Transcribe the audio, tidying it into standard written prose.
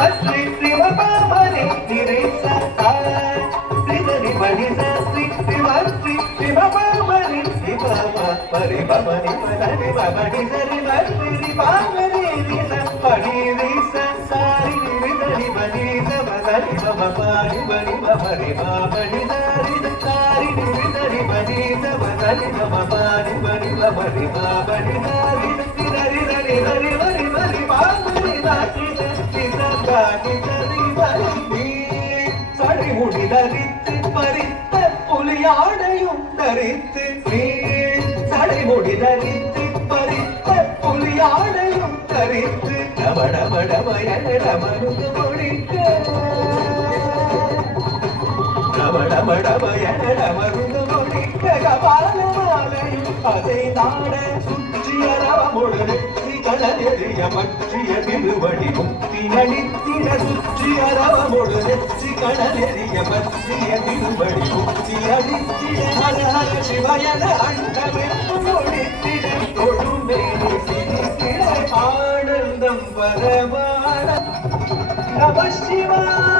Sri Sri Bhavani Nirisa Sri Sri Bani Sri Sri Sri Bhavani Bhava Pari Bhavani Pari Bhavani Sri Sri Bhavani Risa Pari Risa Sari Nirisa Bani Sri Bhava Pari Bani Bhavani Bhavani Sri Sari Nirisa Bani Sri Bhava Pari Bani Bhavani Bhavani Sri Sari Sari Sari Sari Sari Bhavani Sri சடை முடி தரித்து பறித்த புலியாடையும் தரித்து நீ சடை முடி தரித்து பறித்த புலியாடையும் தரித்து மருந்து முடிக்க மருந்து முடிக்க கபாலமாலையும் அதை நாட சுற்றியரவமுடனே கடலெறிய பற்றிய திருவடி முக்தி நடித்திட சுற்றி அரவமொடு நெற்றி கடலெறிய பற்றிய திருவடி முக்தி அடித்திட ஹர ஹர சிவயன அண்டமென்று முடித்திட தொழுமேனி சிரித்திட ஆனந்தம் பரமான நம சிவாய.